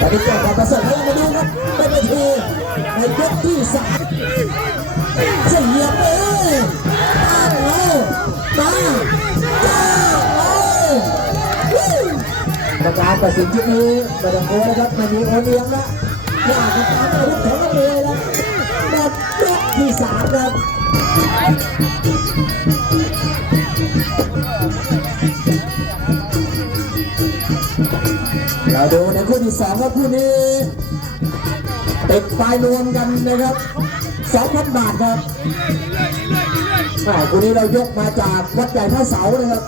ตอนนี้เกิดความประสบให้มาดูครับเป็นนาทีในยกที่สามเสียบเลยตั้งเอาตั้งตั้งเอากรรมการตัดสินชุดนี้ไม่ต้องกลัวนะครับไม่มีโอนเอียงละอยากจะตามอาวุธของนักมวยแล้วหมดยกที่สามครับ ที่สองว่าคู่นี้ติดปลายรวมกันนะครับ2,000บาทครับแม่คู่นี้เรายกมาจากวัดใหญ่ท่าเสานะครับ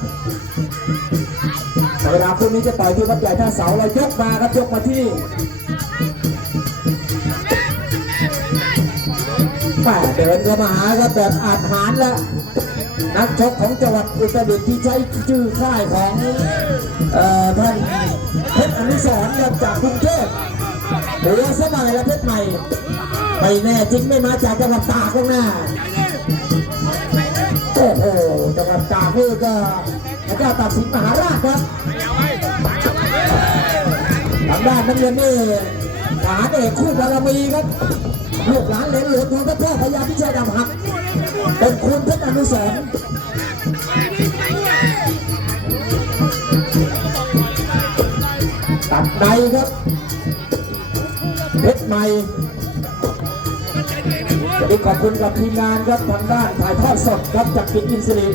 เวลาคู่นี้จะต่อยที่วัดใหญ่ท่าเสาเรายกมาครับยกมาที่แม่เดินเข้ามาหาครับแบบอาจหารล้วนักชกของจังหวัดอุตรดิตถ์ที่ใช้ชื่อค่ายของเอ่อท่าน เพชรอนุสรครับจากกรุงเทพหัวสมัยและเพชรใหม่ไม่แน่จริงไม่มาจากจังหวัดตากข้างหน้า โอ้โหจังหวัดตากนี่ก็แล้วก็ตัดสินมหาราชครับทางด้านน้ำเงินนี่ทหารเอกคู่บารมีครับลูกหลานเหลนหลวงของพระพ่อพญาพิชัยดำหักเป็นคุณเพชรอนุสร ณ์ตัดในครับเพชรใหม่วันนี้ขอบคุณกับทีมงานครับทางด้านถ่ายทอดสดครับจากกิจอินสิริ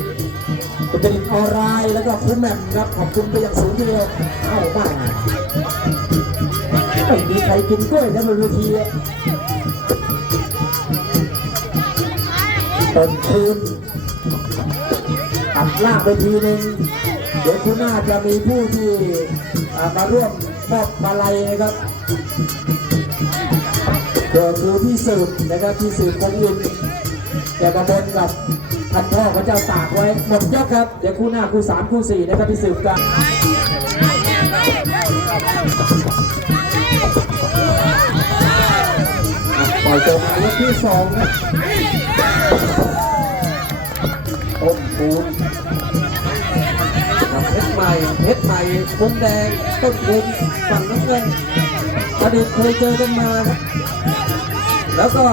คุณจริตออนไลน์แล้วก็คุณแม่ครับขอบคุณไปอย่างสูงทีเดียวเอ้ามาไม่มีใครกินกล้วยนะบนเวทีต้นคูณตัดล่างไปทีหนึ่งเดี๋ยวคุณน่าจะมีผู้ที่มาร่วม มอบมาลัยนะครับก็คือพี่สืบนะครับพี่สืบคงยินแกมาบนกับท่านพ่อพระเจ้าตากไว้ หมดยกครับ เดี๋ยวคู่หน้าคู่สามคู่สี่นะครับพี่สืบกันปล่อยตัวมายกที่สองนะต้นปูนกับเพชร ใหม่เพชรใหม่มุมแดงต้นทุนฝั่งน้ำเงินอดีตเคยเจอกันมาครับแล้วก็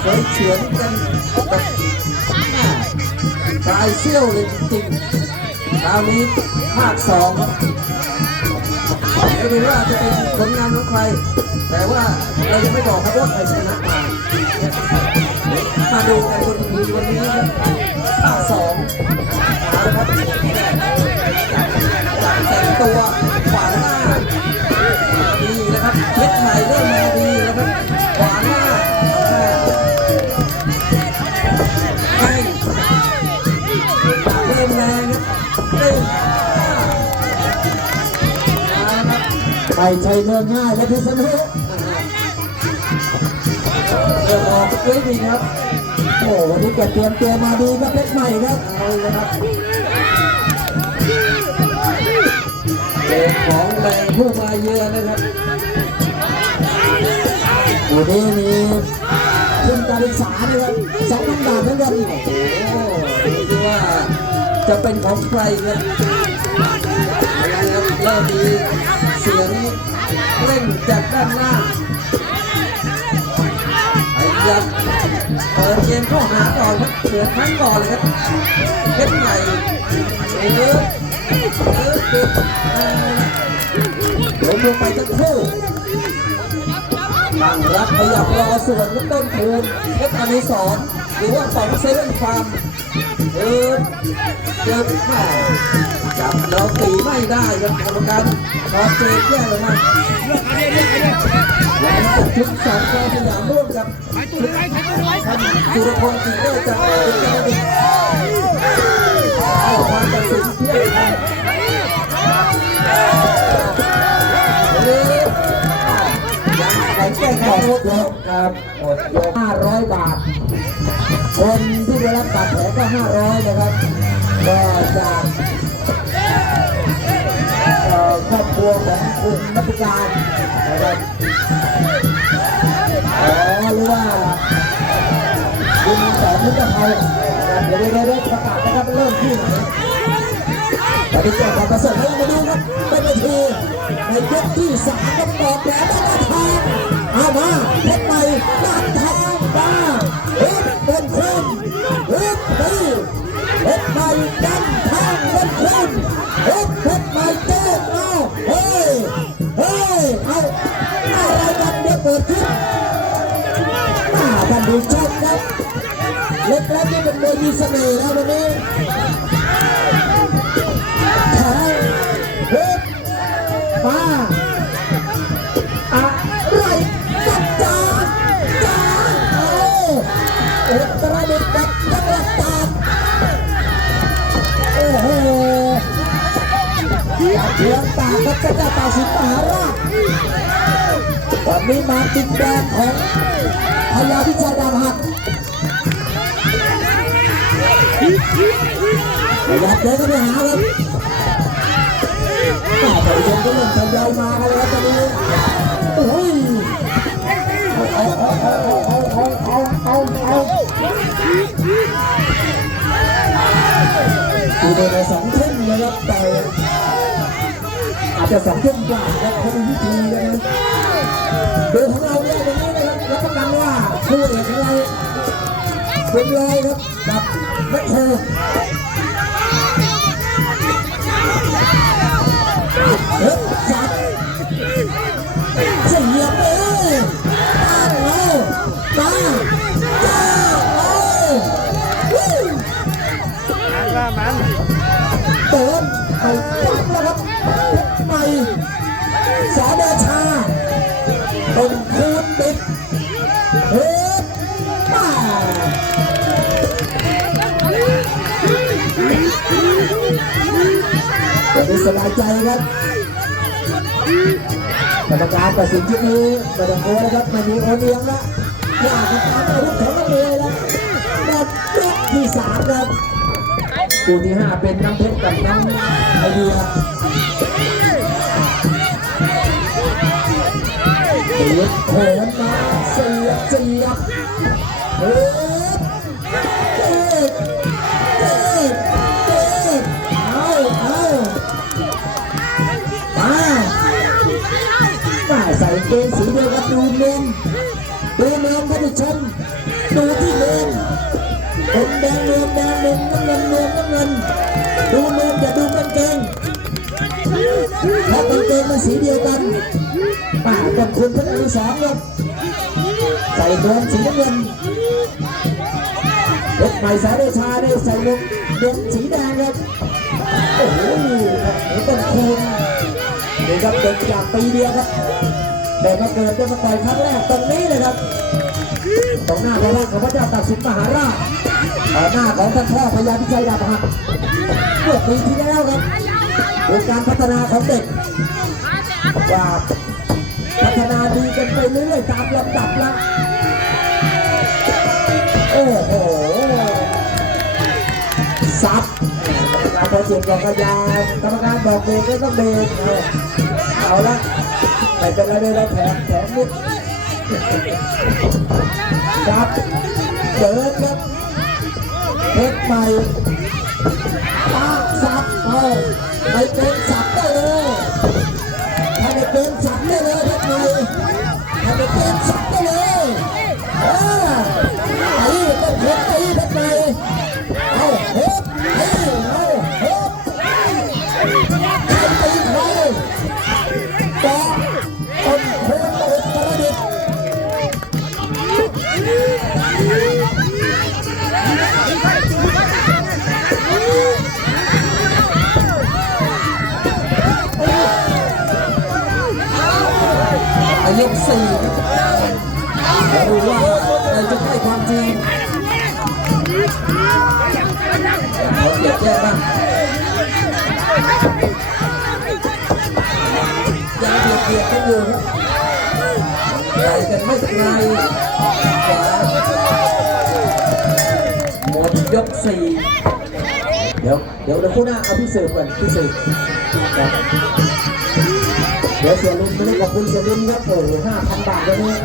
เคยเฉือนกันแบบปลายเซี่ยวเลยจริงๆคราวนี้ภาคสองไม่รู้ว่าจะเป็นผลงานของใคร แต่ว่าเรายังไม่บอกครับว่าใครชนะมามาดูกันบนทีวันนี้ภาคสองเอาละครับ ตัวขวางหน้าดีนะครับเพชรใหม่เริ่มมาดีนะครับขวางหน้าแข้เริ่มแรงครับเริ่มมาครับไม่ใช่เรื่องง่ายและพิษณุเริ่มออกด้วยดีครับโอ้วันนี้แกเตรียมตัวมาดีครับเพชรใหม่ครับเอาเลยครับ เกมของแรงผู้มาเยือนนะครับวันนี้มีทุนการศึกษานะครับสองพันบาทเหมือนกันโอ้โหดูว่าจะเป็นของใครครับเริ่มมีเสียงเร่งจากด้านล่างพยายามเปิดเกมเข้าหาก่อนครับเหมือนครั้งก่อนเลยครับเพชรใหม่เออเออเด็ด ล้มลงไปทั้งคู่ตั้งรับขยับรอส่วนลูกต้นทูนเพชรอนุสรณ์หรือว่าของเซเว่นฟาร์มเออเจอแม่จับดอกตีไม่ได้ครับกรรมการขอเจแย่เลยนะหลังจากชุดสองกองสยามร่วมกับชุดสุรพงศ์สีเลือดจากอุตรดิตถ์ให้ความตัดสิ ยงกันเองแข็งแกร่งหคมรับดยกครับหมดยกห้าร้อยบาท คนที่ได้รับบาดแผลก็ห้าร้อยนะครับ ก็จากครอบครัวของคุณนักการนะครับอ๋อหรือว่าคุณสอนพุทธไทยนะครับเดี๋ยวเดี๋ ริ่มที่ไหนตอนนี้เกิดความประสบให้มาดูครับเป็นนาทีในยกที่สามก็บอกแล้วว่าทางเอามาเพชรใหม่ดันทางมาเฮ้ยบนคืนเฮ้ยตีเพชรใหม่ดันทางบนคืนเฮ้ยเพชรใหม่เจ้าเอาเฮ้ยเฮ้ยเอา มวยมีเสน่ห์นะวันนี้แทงฮึบมาอะไรจัดจานจาเอาอุตรดิตถ์กับจังหวัดตากโอ้โหเพียงตากกับเจ้าตากสินมหาราชวันนี้มาติดแดงของพญาพิชัยดาหัก พยายามเดินเข้าไปหาครับแต่ท่านผู้ชมก็เริ่มทยอยมากันแล้วตอนนี้โอ้ยเอาเอาเอาเอาเอาเอาเอาเอาดูเดินไปสองทุ่มเลยครับแต่อาจจะสองทุ่มกว่าครับเขามีวิธีนะครับดูของเราเนี่ยวันนี้นะครับรับประกันว่าคู่เอกของเราเป็นรอยครับกับแมคโคร เติมไปปั๊บแล้วครับใหม่สาดาชาตรงคูณติดเฮ้ยป้าจะดสบายใจครับ กรรมการตัดสินชุดนี้ไม่ต้องกลัวนะครับไม่มีโอเลี้ยงละอยากจะตามอาวุธของนักมวยล้วหมดยกที่สามครับคู่ที่ห้าเป็นน้ำเพชรกับน้ำไอเดียเสียบโขนมาเสียบเสียบเฮ้ เกงสีเดียวกับดูเมนดูเมนท่านผู้ชมดูที่เมนผมแดงเมนแดงเมนน้ำเงินเมนน้ำเงินดูเมนอย่าดูกางเกงเพรากางเกงมันสีเดียวกันป่ากับคุณพระอนุสรณ์ครับใส่ตัวสีน้ำเงินรถใหม่สายเดชาได้ใส่ลงดงสีแดงครับโอ้โหครับต้นคูณนี่ครับเด็กจากปีเดียวครับ แต่มาเกิดได้มาต่อยครั้งแรกตรงนี้เลยครับตรงหน้าพระราชของพระเจ้าตากสินมหาราชต่อหน้าของท่านพ่อพญาพิชัยดาบหักเมื่อปีที่แล้วครับดูการพัฒนาของเด็กว่าพัฒนาดีกันไปเรื่อยๆตามลำดับละโอ้โหซับกรรมการพอเจ็บบอกกระยากรรมการบอกเบรกก็ต้องเบรกเอาละ ไม่เป็นไรเลยเราแถมแถมนิดครับเดินครับเพชรใหม่ปากสับเอาไปเป็นสั ยุสี่มาดูว่าใครจะให้ความจริงเขาเปรียบแยกบ้างยังเบียดเบียดกันอยู่ครับใส่กันไม่เป็นไรขวาหมดยกสี่เดี๋ยวเดี๋ยวเดี๋ยวคู่หน้าเอาพี่เสิร์ฟก่อนพี่เสิร์ฟ ดี๋ยวเสียลุนไม่ได้ขอบคุณเสียลุนครับโอ้โหห้าพันบาทวันนี้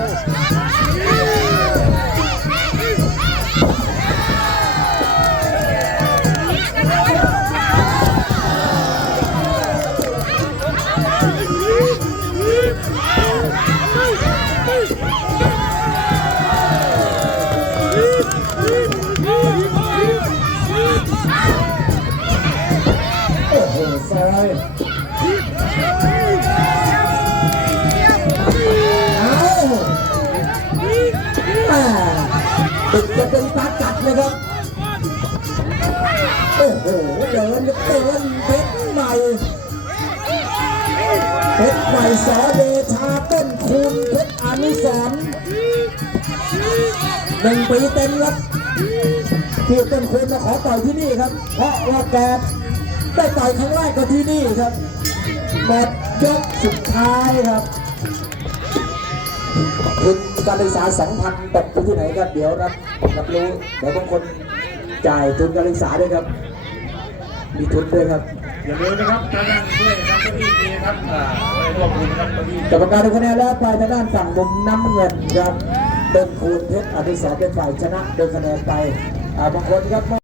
หเดินเดินเพชรใหม่เพชรใหม่สอเดชาเต้นคูณเพชรอนุสรหนึ่งปีเต็มครับที่ต้นคูณมาขอต่อยที่นี่ครับ เพราะว่าแกได้ต่อยครั้งแรกก็ที่นี่ครับหมดยกสุดท้ายครับทุนการศึกษา2,000ตกที่ไหนครับเดี๋ยวรับรับรู้เดี๋ยวบางคนจ่ายทุนการศึกษาด้วยครับ มีทุนด้วยครับอย่าลืมนะครับจะนั่งด้วยนะครับเก้าอี้มีนะครับอ่าไปร่วมบุญครับเก้าอี้กรรมการดูคะแนนแล้วไปทางด้านฝั่งมุมน้ำเงินครับเป็นคูณเพชรอดิศรเป็นฝ่ายชนะโดยคะแนนไปอ่าบางคนครับ